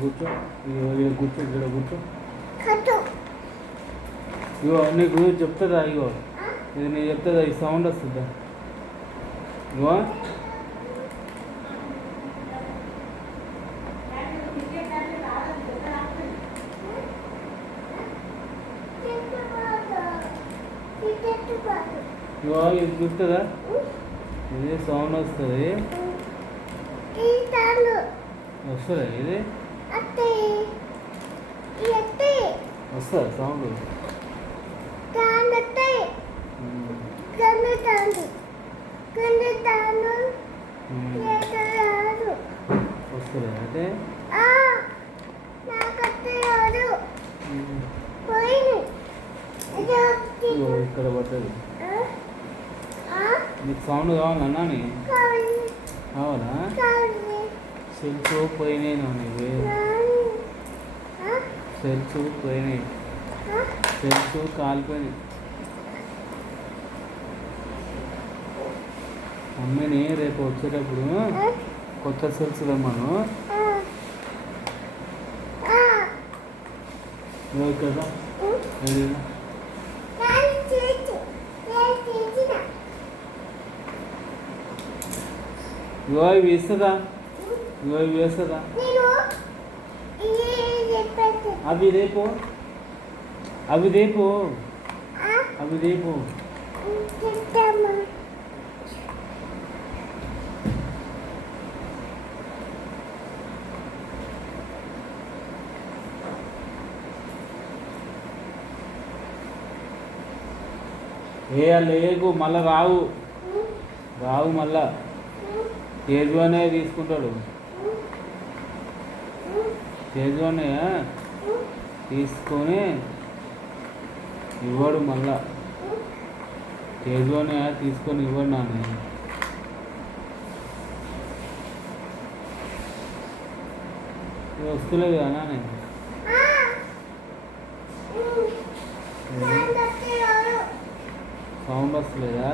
కూర్చో కూర్చో ఇక్కడ కూర్చో ఇగో నీకు చెప్తుందా ఇగో ఇది నీకు చెప్తుందా ఈ సౌండ్ వస్తుందా ఇగో ఇగో ఇది చెప్తుందా ఇది సౌండ్ వస్తుంది వస్తుందా ఇది వస్తుందా సౌండ్ వస్తుందా అంటే ఇక్కడ పడుతుంది నీకు సౌండ్ కావాలన్నా కావాలా సెల్స్ పోయినాయి నీకు సెల్స్ పోయినాయి సెల్స్ కాలిపోయినాయి మమ్మీని రేపు వచ్చేటప్పుడు కొత్త సెల్స్ రమ్మను కదా ఇగో ఇవి వేస్తుందా ఇగో ఇవి వేస్తుందా అవి రేపు అవి రేపు అవి రేపు లేకు మళ్ళా రావు మళ్ళా తేజువనే తీసుకుంటాడు తేజువనే తీసుకొని ఇవ్వడు మళ్ళా తేజువనే తీసుకొని ఇవ్వడు నాన్న వస్తులేదు కదా నాన్న సౌండ్ వస్తలేదా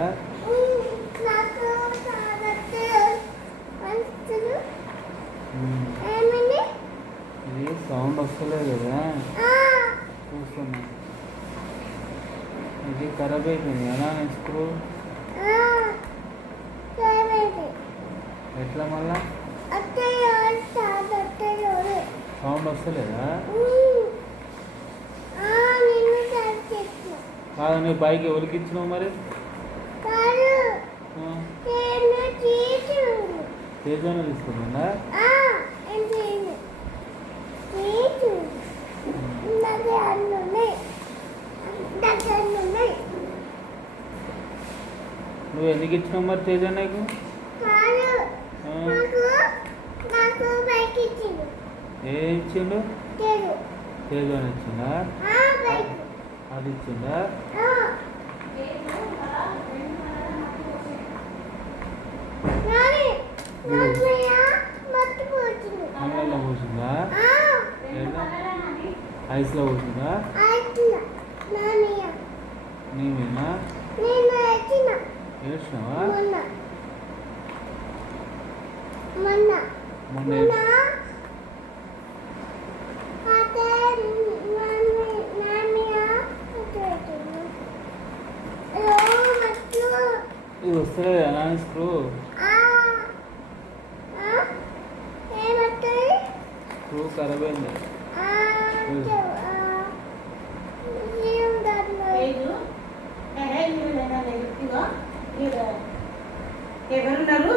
ఇది సౌండ్ వస్తలేదు కదా చూస్తున్నా ఇది ఖరాబ్ అయిపోయింది ఎలా స్క్రూ ఎట్లా మళ్ళా సౌండ్ వస్తలేదా కాదు నీ బైక్ ఎవరికి ఇచ్చినావు మరి తేజానే తీసుకున్నా నువ్వు ఎందుకు ఇచ్చినావు మరి తేజ నీకు ఏం ఇచ్చిండు తేజాని ఇచ్చిందా అది ఇచ్చిందా అమ్మాయిలో పోసిందా ఐస్లో పోసిందా నీవేనా ఏడ్చినావా మొన్న ఇది వస్తుంది ఎలా స్క్రూ స్క్రూ ఖరాబ్ అయింది ఎవరున్నారు